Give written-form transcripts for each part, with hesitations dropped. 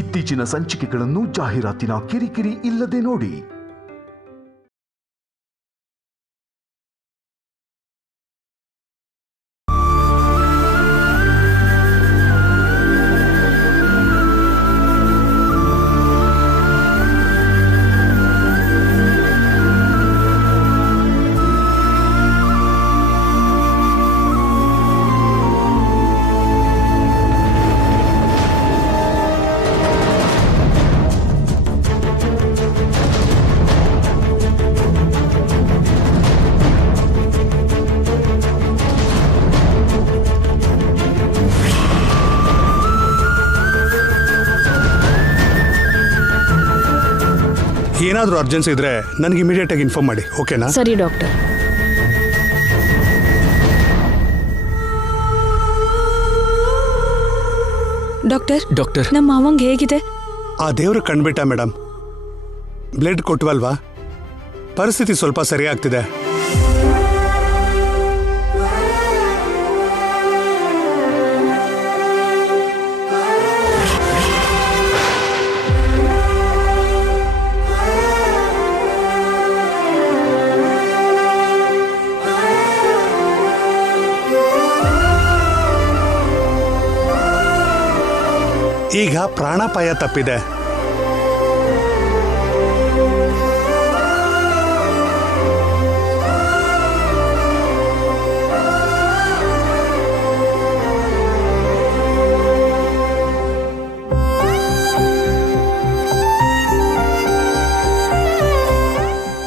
ಇತ್ತೀಚಿನ ಸಂಚಿಕೆಗಳನ್ನು ಜಾಹೀರಾತಿನ ಕಿರಿಕಿರಿ ಇಲ್ಲದೆ ನೋಡಿ. ಏನಾದರೂ ಅರ್ಜೆನ್ಸಿ ಇದ್ರೆ ನನಗೆ ಇಮಿಡಿಯೇಟ್ ಆಗಿ ಇನ್ಫಾರ್ಮ್ ಮಾಡಿ, ಓಕೆನಾ? ಸರಿ ಡಾಕ್ಟರ್. ಡಾಕ್ಟರ್ ನಮ್ಮ ಮಾವಂಗೆ ಹೇಗಿದೆ? ಆ ದೇವ್ರ ಕಂಡ್ಬಿಟ್ಟ ಮೇಡಮ್. ಬ್ಲಡ್ ಕೊಟ್ವಲ್ವಾ, ಪರಿಸ್ಥಿತಿ ಸ್ವಲ್ಪ ಸರಿಯಾಗ್ತಿದೆ. ಈಗ ಪ್ರಾಣಾಪಾಯ ತಪ್ಪಿದೆ.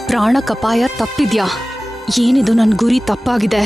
ಪ್ರಾಣಕ್ಕಪಾಯ ತಪ್ಪಿದ್ಯಾ? ಏನಿದು, ನನ್ನ ಗುರಿ ತಪ್ಪಾಗಿದೆ.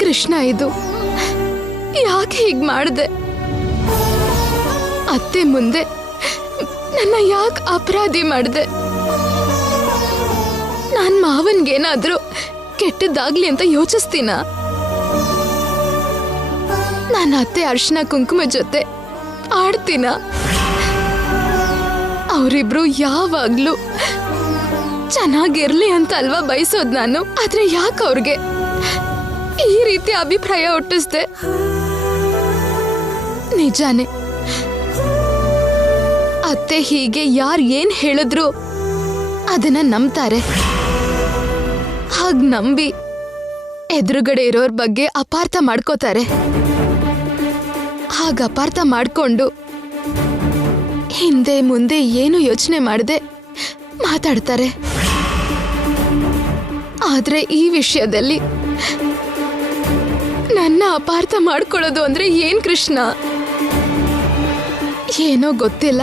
ಕೃಷ್ಣ, ಇದು ಯಾಕೆ ಹೀಗ್ ಮಾಡಿದೆ? ಅತ್ತೆ ಮುಂದೆ ನನ್ನ ಯಾಕೆ ಅಪರಾಧಿ ಮಾಡಿದೆ? ನಾನ್ ಮಾವನ್ಗೇನಾದ್ರೂ ಕೆಟ್ಟದ್ದಾಗ್ಲಿ ಅಂತ ಯೋಚಿಸ್ತೀನ? ನಾನು ಅತ್ತೆ ಅರ್ಶಿನ ಕುಂಕುಮ ಜೊತೆ ಆಡ್ತೀನ? ಅವರಿಬ್ರು ಯಾವಾಗ್ಲೂ ಚೆನ್ನಾಗಿರ್ಲಿ ಅಂತ ಅಲ್ವಾ ಬಯಸೋದ್ ನಾನು. ಆದ್ರೆ ಯಾಕೆ ಅವ್ರಿಗೆ ಈ ರೀತಿ ಅಭಿಪ್ರಾಯ ಹುಟ್ಟಿಸ್ದೆ? ನಿಜಾನೇ, ಅತ್ತೆ ಹೀಗೆ ಯಾರು ಏನ್ ಹೇಳಿದ್ರು ಅದನ್ನ ನಂಬ್ತಾರೆ. ಹಾಗ್ ನಂಬಿ ಎದುರುಗಡೆ ಇರೋರ್ ಬಗ್ಗೆ ಅಪಾರ್ಥ ಮಾಡ್ಕೋತಾರೆ. ಹಾಗ ಅಪಾರ್ಥ ಮಾಡ್ಕೊಂಡು ಹಿಂದೆ ಮುಂದೆ ಏನು ಯೋಚನೆ ಮಾಡದೆ ಮಾತಾಡ್ತಾರೆ. ಆದ್ರೆ ಈ ವಿಷಯದಲ್ಲಿ ನನ್ನ ಅಪಾರ್ಥ ಮಾಡ್ಕೊಳ್ಳೋದು ಅಂದ್ರೆ ಏನ್ ಕೃಷ್ಣ? ಏನೋ ಗೊತ್ತಿಲ್ಲ,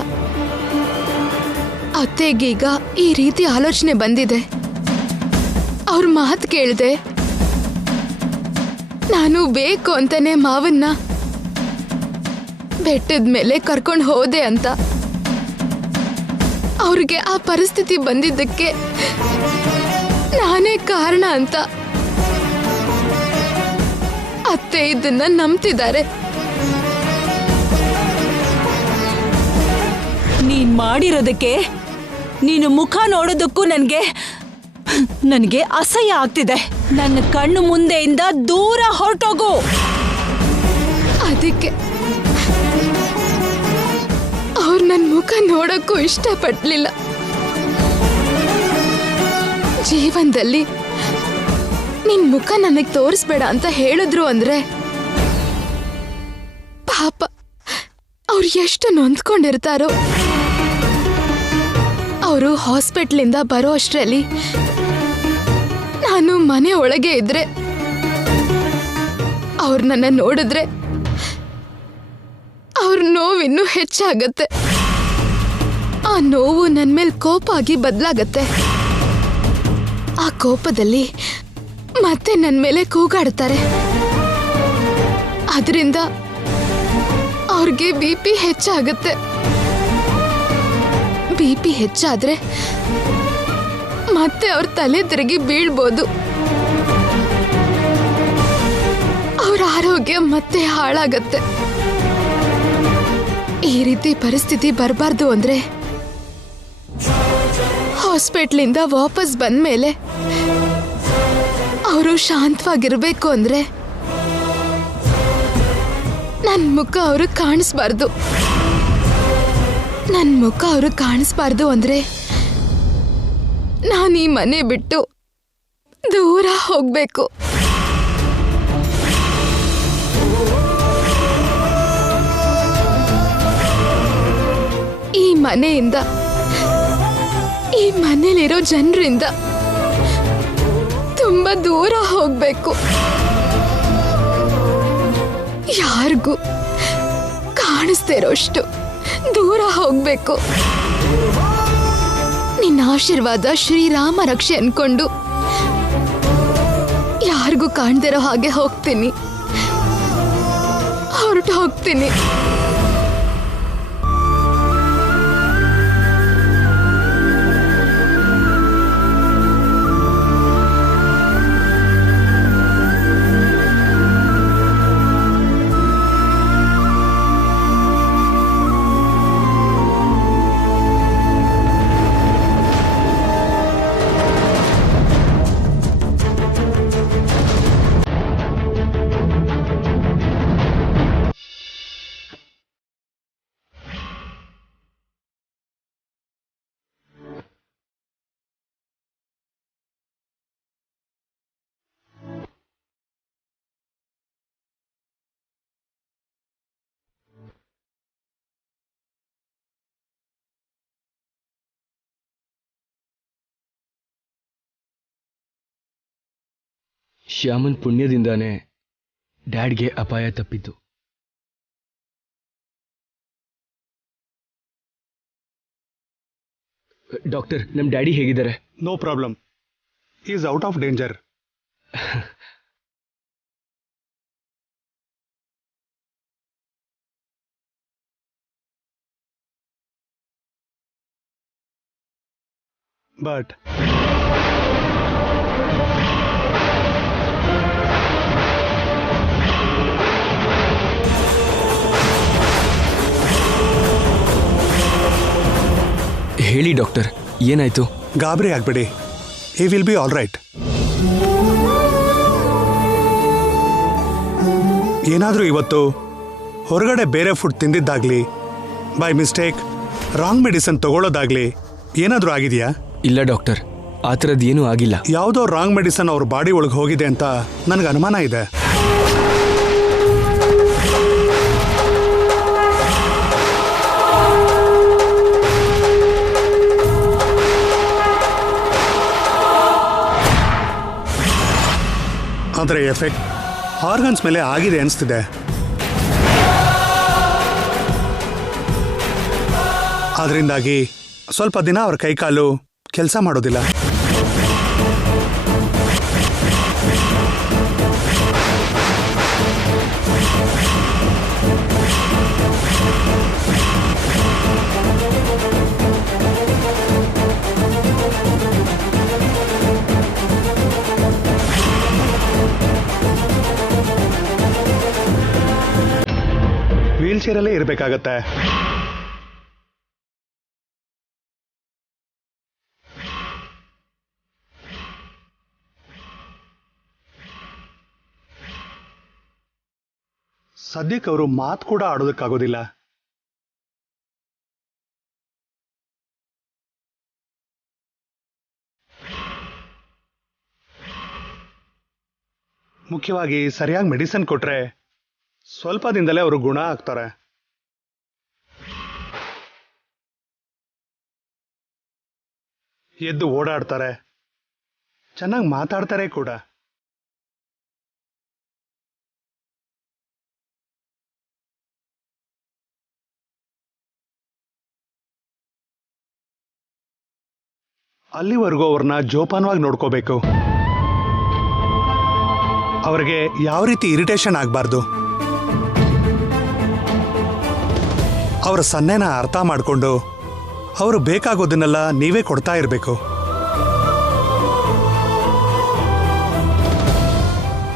ಅತ್ತೆಗೀಗ ಈ ರೀತಿ ಆಲೋಚನೆ ಬಂದಿದೆ. ಅವ್ರ ಮಾತು ಕೇಳ್ದೆ ನಾನು ಬೇಕು ಅಂತಾನೆ ಮಾವನ್ನ ಬೆಟ್ಟದ ಮೇಲೆ ಕರ್ಕೊಂಡು ಹೋದೆ ಅಂತ. ಅವ್ರಿಗೆ ಆ ಪರಿಸ್ಥಿತಿ ಬಂದಿದ್ದಕ್ಕೆ ನಾನೇ ಕಾರಣ ಅಂತ ಅತ್ತೆ ಇದನ್ನ ನಂಬ್ತಿದ್ದಾರೆ. ನೀನ್ ಮಾಡಿರೋದಕ್ಕೆ, ನೀನು ಮುಖ ನೋಡೋದಕ್ಕೂ ನನಗೆ ಅಸಹ್ಯ ಆಗ್ತಿದೆ. ನನ್ನ ಕಣ್ಣು ಮುಂದೆಯಿಂದ ದೂರ ಹೊರಟೋಗು. ಅದಕ್ಕೆ ಅವ್ರು ನನ್ನ ಮುಖ ನೋಡಕ್ಕೂ ಇಷ್ಟಪಡ್ಲಿಲ್ಲ. ಜೀವನದಲ್ಲಿ ನಿನ್ ಮುಖ ನನಗ್ ತೋರಿಸ್ಬೇಡ ಅಂತ ಹೇಳಿದ್ರು ಅಂದ್ರೆ ಪಾಪ ಅವ್ರು ಎಷ್ಟು ನೊಂದ್ಕೊಂಡಿರ್ತಾರೋ. ಅವರು ಹಾಸ್ಪಿಟ್ಲಿಂದ ಬರೋ ಅಷ್ಟರಲ್ಲಿ ನಾನು ಮನೆ ಒಳಗೆ ಇದ್ರೆ ಅವ್ರು ನನ್ನ ನೋಡಿದ್ರೆ ಅವ್ರ ನೋವಿನ್ನೂ ಹೆಚ್ಚಾಗತ್ತೆ. ಆ ನೋವು ನನ್ನ ಮೇಲೆ ಕೋಪ ಆಗಿ ಬದಲಾಗತ್ತೆ. ಆ ಕೋಪದಲ್ಲಿ ಮತ್ತೆ ನನ್ನ ಮೇಲೆ ಕೂಗಾಡ್ತಾರೆ. ಅದರಿಂದ ಅವ್ರಿಗೆ BP ಹೆಚ್ಚಾಗತ್ತೆ. BP ಹೆಚ್ಚಾದ್ರೆ ಮತ್ತೆ ಅವ್ರ ತಲೆ ತಿರುಗಿ ಬೀಳ್ಬೋದು. ಅವ್ರ ಆರೋಗ್ಯ ಮತ್ತೆ ಹಾಳಾಗತ್ತೆ. ಈ ರೀತಿ ಪರಿಸ್ಥಿತಿ ಬರಬಾರ್ದು ಅಂದ್ರೆ ಹಾಸ್ಪಿಟ್ಲಿಂದ ವಾಪಸ್ ಬಂದ್ಮೇಲೆ ಅವರು ಶಾಂತವಾಗಿರ್ಬೇಕು ಅಂದ್ರೆ ನನ್ ಮುಖ ಅವರು ಕಾಣಿಸ್ಬಾರ್ದು. ನನ್ ಮುಖ ಅವರು ಕಾಣಿಸ್ಬಾರ್ದು ಅಂದ್ರೆ ನಾನು ಈ ಮನೆ ಬಿಟ್ಟು ದೂರ ಹೋಗ್ಬೇಕು. ಈ ಮನೆಯಿಂದ, ಈ ಮನೇಲಿರೋ ಜನರಿಂದ ತುಂಬಾ ದೂರ ಹೋಗ್ಬೇಕು. ಯಾರಿಗೂ ಕಾಣಿಸ್ದೇ ಇರೋಷ್ಟು ದೂರ ಹೋಗ್ಬೇಕು. ನಿನ್ನ ಆಶೀರ್ವಾದ ಶ್ರೀರಾಮ ರಕ್ಷೆ ಅನ್ಕೊಂಡು ಯಾರಿಗೂ ಕಾಣ್ದಿರೋ ಹಾಗೆ ಹೋಗ್ತೀನಿ, ಹೊರಟು ಹೋಗ್ತೀನಿ. ಶ್ಯಾಮನ್ ಪುಣ್ಯದಿಂದಾನೇ ಡ್ಯಾಡ್ಗೆ ಅಪಾಯ ತಪ್ಪಿತು. ಡಾಕ್ಟರ್, ನಮ್ಮ ಡ್ಯಾಡಿ ಹೇಗಿದ್ದಾರೆ? No problem. Is out of danger. But ಹೇಳಿ ಡಾಕ್ಟರ್, ಏನಾಯ್ತು? ಗಾಬರಿ ಆಗ್ಬೇಡಿ. He will be all right. ಏನಾದರೂ ಇವತ್ತು ಹೊರಗಡೆ ಬೇರೆ ಫುಡ್ ತಿಂದಿದ್ದಾಗ್ಲಿ, ಬೈ ಮಿಸ್ಟೇಕ್ ರಾಂಗ್ ಮೆಡಿಸಿನ್ ತಗೊಳ್ಳೋದಾಗ್ಲಿ ಏನಾದರೂ ಆಗಿದೆಯಾ? ಇಲ್ಲ ಡಾಕ್ಟರ್, ಆ ಥರದ್ದು ಏನೂ ಆಗಿಲ್ಲ. ಯಾವುದೋ ರಾಂಗ್ ಮೆಡಿಸಿನ್ ಅವ್ರ ಬಾಡಿ ಒಳಗೆ ಹೋಗಿದೆ ಅಂತ ನನಗೆ ಅನುಮಾನ ಇದೆ. ಆದರೆ ಎಫೆಕ್ಟ್ ಆರ್ಗನ್ಸ್ ಮೇಲೆ ಆಗಿದೆ ಅನಿಸ್ತಿದೆ. ಅದರಿಂದಾಗಿ ಸ್ವಲ್ಪ ದಿನ ಅವ್ರ ಕೈಕಾಲು ಕೆಲಸ ಮಾಡೋದಿಲ್ಲ. ವೀಲ್ ಚೇರಲ್ಲೇ ಇರಬೇಕಾಗತ್ತೆ. ಸದ್ಯಕ್ಕೆ ಅವರು ಮಾತು ಕೂಡ ಆಡೋದಕ್ಕಾಗೋದಿಲ್ಲ. ಮುಖ್ಯವಾಗಿ ಸರಿಯಾಗಿ ಮೆಡಿಸಿನ್ ಕೊಟ್ರೆ ಸ್ವಲ್ಪ ದಿನದಲ್ಲೇ ಅವರು ಗುಣ ಆಗ್ತಾರೆ. ಎದ್ದು ಓಡಾಡ್ತಾರೆ, ಚೆನ್ನಾಗಿ ಮಾತಾಡ್ತಾರೆ ಕೂಡ. ಅಲ್ಲಿವರೆಗೂ ಅವ್ರನ್ನ ಜೋಪಾನವಾಗಿ ನೋಡ್ಕೋಬೇಕು. ಅವ್ರಿಗೆ ಯಾವ ರೀತಿ ಇರಿಟೇಷನ್ ಆಗಬಾರ್ದು. ಅವರ ಸನ್ನೆನ ಅರ್ಥ ಮಾಡಿಕೊಂಡು ಅವರು ಬೇಕಾಗೋದನ್ನೆಲ್ಲ ನೀವೇ ಕೊಡ್ತಾ ಇರಬೇಕು.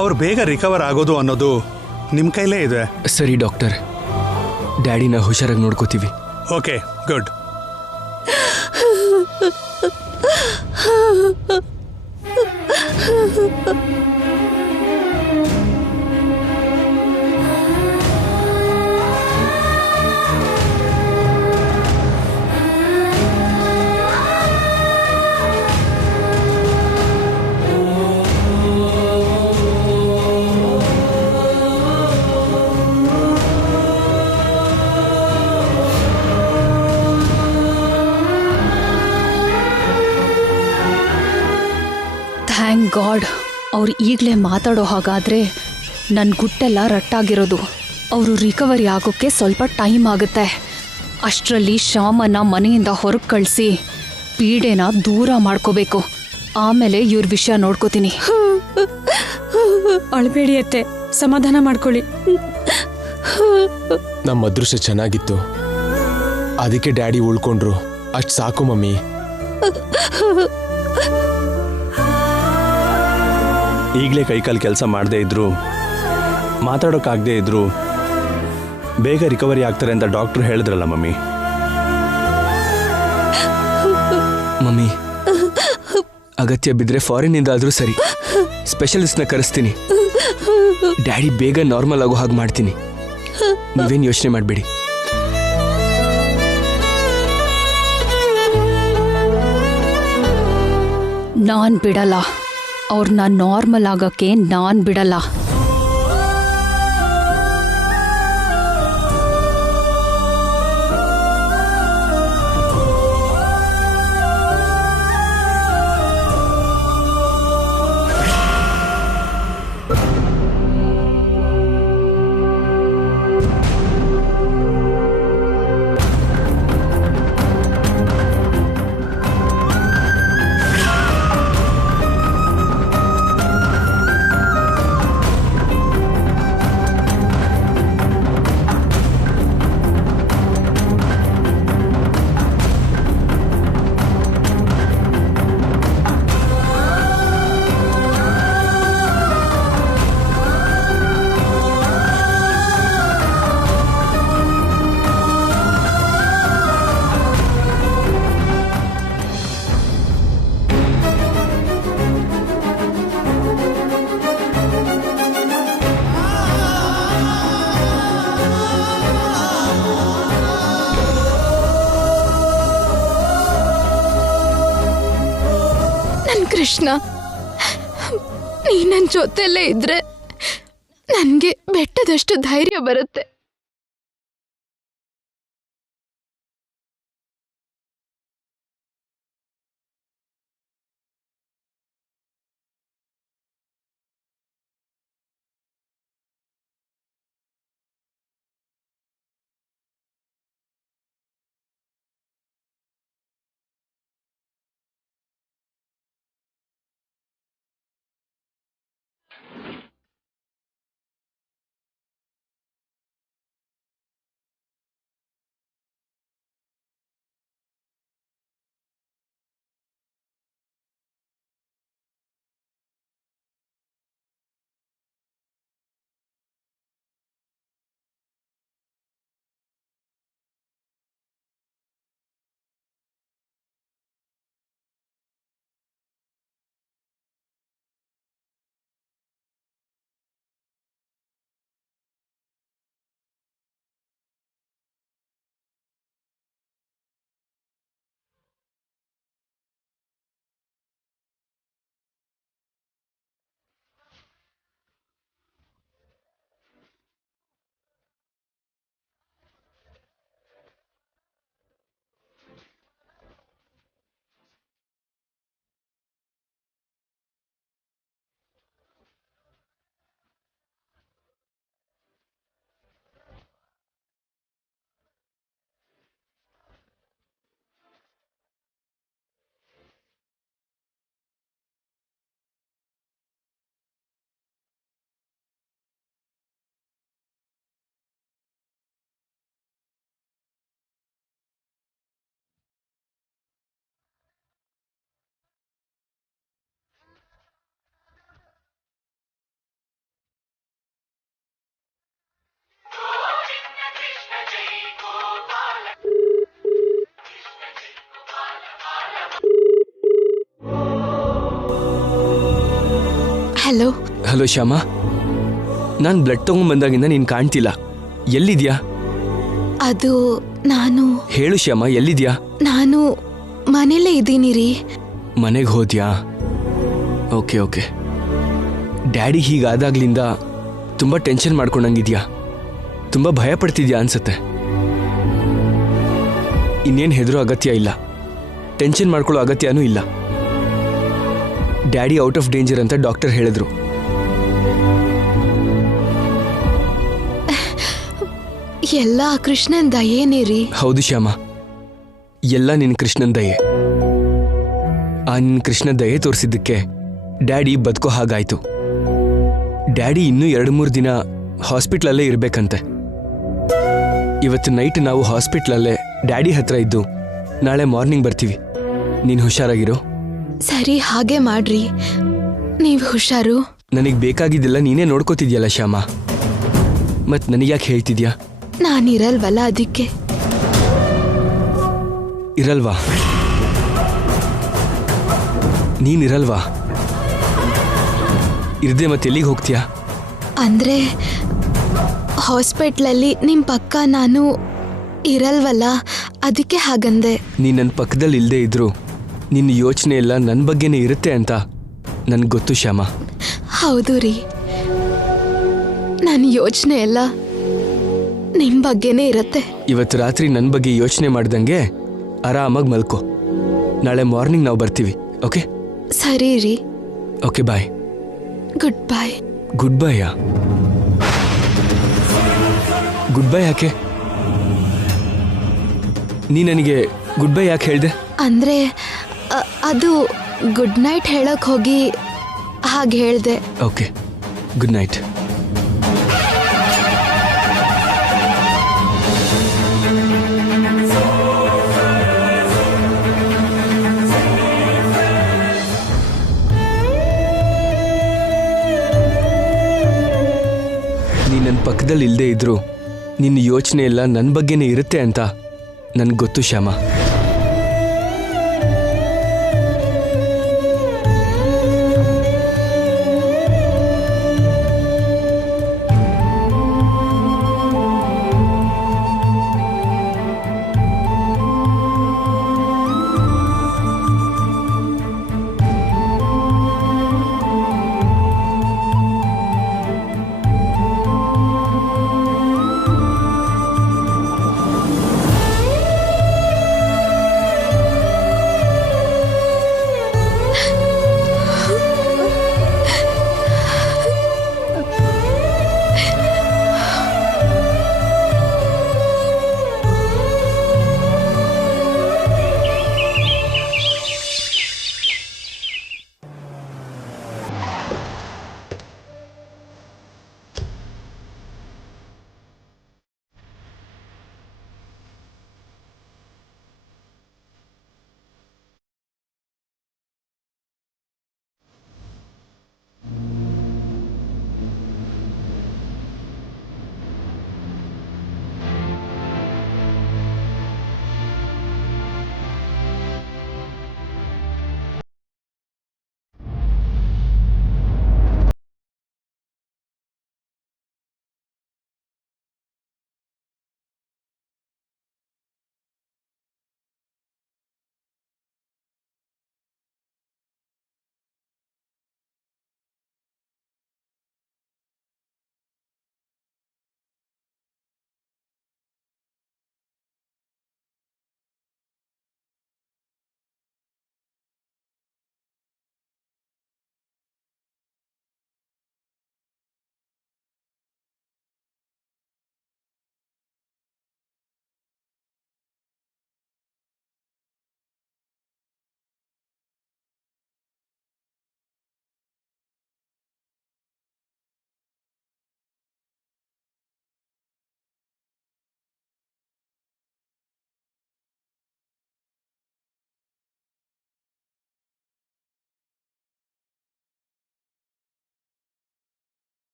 ಅವ್ರು ಬೇಗ ರಿಕವರ್ ಆಗೋದು ಅನ್ನೋದು ನಿಮ್ಮ ಕೈಲೇ ಇದೆ. ಸರಿ ಡಾಕ್ಟರ್, ಡ್ಯಾಡಿನ ಹುಷಾರಾಗಿ ನೋಡ್ಕೋತೀವಿ. Okay, good. ಥ್ಯಾಂಕ್ ಗಾಡ್, ಅವ್ರು ಈಗಲೇ ಮಾತಾಡೋ ಹಾಗಾದರೆ ನನ್ನ ಗುಟ್ಟೆಲ್ಲ ರಟ್ಟಾಗಿರೋದು. ಅವರು ರಿಕವರಿ ಆಗೋಕ್ಕೆ ಸ್ವಲ್ಪ ಟೈಮ್ ಆಗುತ್ತೆ. ಅಷ್ಟರಲ್ಲಿ ಶ್ಯಾಮನ್ನ ಮನೆಯಿಂದ ಹೊರಗೆ ಕಳಿಸಿ ಪೀಡೆನ ದೂರ ಮಾಡ್ಕೋಬೇಕು. ಆಮೇಲೆ ಇವ್ರ ವಿಷಯ ನೋಡ್ಕೋತೀನಿ. ಅಳಬೇಡಿ ಅತ್ತೆ, ಸಮಾಧಾನ ಮಾಡ್ಕೊಳ್ಳಿ. ನಮ್ಮ ಅದೃಷ್ಟ ಚೆನ್ನಾಗಿತ್ತು, ಅದಕ್ಕೆ ಡ್ಯಾಡಿ ಉಳ್ಕೊಂಡ್ರು. ಅಷ್ಟು ಸಾಕು ಮಮ್ಮಿ. ಈಗಲೇ ಕೈಕಾಲು ಕೆಲಸ ಮಾಡದೇ ಇದ್ರು, ಮಾತಾಡೋಕ್ಕಾಗದೇ ಇದ್ರು ಬೇಗ ರಿಕವರಿ ಆಗ್ತಾರೆ ಅಂತ ಡಾಕ್ಟ್ರು ಹೇಳಿದ್ರಲ್ಲ ಮಮ್ಮಿ. ಮಮ್ಮಿ, ಅಗತ್ಯ ಬಿದ್ದರೆ ಫಾರಿನ್ನಿಂದ ಆದರೂ ಸರಿ, ಸ್ಪೆಷಲಿಸ್ಟ್ನ ಕರೆಸ್ತೀನಿ. ಡ್ಯಾಡಿ ಬೇಗ ನಾರ್ಮಲ್ ಆಗೋ ಹಾಗೆ ಮಾಡ್ತೀನಿ. ನೀವೇನು ಯೋಚನೆ ಮಾಡಬೇಡಿ. ನಾನು ಬಿಡಲ್ಲ, ಅವ್ರನ್ನ ನಾರ್ಮಲ್ ಆಗೋಕ್ಕೆ ನಾನು ಬಿಡಲ್ಲ. ಕೃಷ್ಣ, ನೀ ನನ್ನ ಜೊತೆಲೇ ಇದ್ರೆ ನನಗೆ ಬೆಟ್ಟದಷ್ಟು ಧೈರ್ಯ ಬರುತ್ತೆ. ಹಲೋ. ಹಲೋ ಶ್ಯಾಮ, ನಾನು ಬ್ಲಡ್ ತಗೊಂಡ್ಬಂದಾಗಿಂದ ನೀನು ಕಾಣ್ತಿಲ್ಲ. ಎಲ್ಲಿದ್ಯಾ? ಅದು ನಾನು ಹೇಳು ಶ್ಯಾಮ, ಎಲ್ಲಿದ್ಯಾ? ನಾನು ಮನೇಲೇ ಇದ್ದೀನಿ ರೀ. ಮನೆಗೆ ಹೋದ್ಯಾ? Okay okay. ಡ್ಯಾಡಿ ಹೀಗಾದಾಗ್ಲಿಂದ ತುಂಬ ಟೆನ್ಷನ್ ಮಾಡ್ಕೊಂಡಂಗಿದ್ಯಾ? ತುಂಬ ಭಯ ಪಡ್ತಿದ್ಯಾ ಅನ್ಸತ್ತೆ. ಇನ್ನೇನು ಹೆದರೋ ಅಗತ್ಯ ಇಲ್ಲ, ಟೆನ್ಷನ್ ಮಾಡ್ಕೊಳ್ಳೋ ಅಗತ್ಯನೂ ಇಲ್ಲ. ಡ್ಯಾಡಿ ಔಟ್ ಆಫ್ ಡೇಂಜರ್ ಅಂತ ಡಾಕ್ಟರ್ ಹೇಳಿದ್ರು. ಎಲ್ಲ ಕೃಷ್ಣನ್ ದಯೇನೇ ರೀ. ಹೌದು ಶ್ಯಾಮ, ಎಲ್ಲ ನಿನ್ನ ಕೃಷ್ಣನ್ ದಯೆ. ಆ ನಿನ್ನ ಕೃಷ್ಣ ದಯೆ ತೋರಿಸಿದ್ದಕ್ಕೆ ಡ್ಯಾಡಿ ಬದುಕೋ ಹಾಗಾಯ್ತು. ಡ್ಯಾಡಿ ಇನ್ನೂ 2-3 ದಿನ ಹಾಸ್ಪಿಟ್ಲಲ್ಲೇ ಇರಬೇಕಂತೆ. ಇವತ್ತು ನೈಟ್ ನಾವು ಹಾಸ್ಪಿಟ್ಲಲ್ಲೇ ಡ್ಯಾಡಿ ಹತ್ರ ಇದ್ದು ನಾಳೆ ಮಾರ್ನಿಂಗ್ ಬರ್ತೀವಿ. ನೀನು ಹುಷಾರಾಗಿರೋ. ಸರಿ, ಹಾಗೆ ಮಾಡ್ರಿ. ನೀವು ಹುಷಾರು. ನನಗೆ ಬೇಕಾಗಿದ್ದೆಲ್ಲ ನೀನೇ ನೋಡ್ಕೋತಿದ್ಯಲ್ಲ ಶ್ಯಾಮ, ಮತ್ ನನಗ್ಯಾಕೆ ಹೇಳ್ತಿದ್ಯಾ? ನಾನಿರಲ್ವಲ್ಲ, ಅದಕ್ಕೆ. ಇರಲ್ವಾ? ನೀನಿರಲ್ವಾ? ಇರದೆ ಮತ್ತೆ ಎಲ್ಲಿಗೆ ಹೋಗ್ತೀಯಾ? ಅಂದ್ರೆ ಹಾಸ್ಪಿಟ್ಲಲ್ಲಿ ನಿಮ್ ಪಕ್ಕ ನಾನು ಇರಲ್ವಲ್ಲ, ಅದಕ್ಕೆ ಹಾಗಂದೆ. ನೀ ನನ್ನ ಪಕ್ಕದಲ್ಲಿ ಇಲ್ಲದೆ ಇದ್ರು ನಿನ್ನ ಯೋಚನೆ ಎಲ್ಲ ನನ್ನ ಬಗ್ಗೆನೇ ಇರುತ್ತೆ ಅಂತ ನನ್ಗೆ ಗೊತ್ತು ಶ್ಯಾಮ. ಹೌದು ರೀ, ನನ್ನ ಯೋಚನೆ ಎಲ್ಲ ನಿಮ್ ಬಗ್ಗೆನೇ ಇರತ್ತೆ. ಇವತ್ತು ರಾತ್ರಿ ನನ್ನ ಬಗ್ಗೆ ಯೋಚನೆ ಮಾಡ್ದಂಗೆ ಆರಾಮಾಗಿ ಮಲ್ಕೋ. ನಾಳೆ ಮಾರ್ನಿಂಗ್ ನಾವು ಬರ್ತೀವಿ. ಓಕೆ? ಸರಿ ರೀ. ಓಕೆ, ಬಾಯ್. ಗುಡ್ ಬಾಯ್. ಗುಡ್ ಬಾಯಾ? ಗುಡ್ ಬೈ ಯಾಕೆ? ನೀ ನನಗೆ ಗುಡ್ ಬೈ ಯಾಕೆ ಹೇಳ್ದೆ? ಅಂದ್ರೆ ಅದು ಗುಡ್ ನೈಟ್ ಹೇಳಕ್ ಹೋಗಿ ಹಾಗೆ ಹೇಳ್ದೆ. Okay, good night. ನೀ ನನ್ನ ಪಕ್ಕದಲ್ಲಿ ಇಲ್ಲದೆ ಇದ್ರು ನಿನ್ನ ಯೋಚನೆ ಎಲ್ಲ ನನ್ನ ಬಗ್ಗೆನೇ ಇರುತ್ತೆ ಅಂತ ನನ್ಗೆ ಗೊತ್ತು ಶ್ಯಾಮ.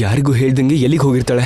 ಯಾರಿಗೂ ಹೇಳ್ದಂಗೆ ಎಲ್ಲಿಗೆ ಹೋಗಿರ್ತಾಳೆ?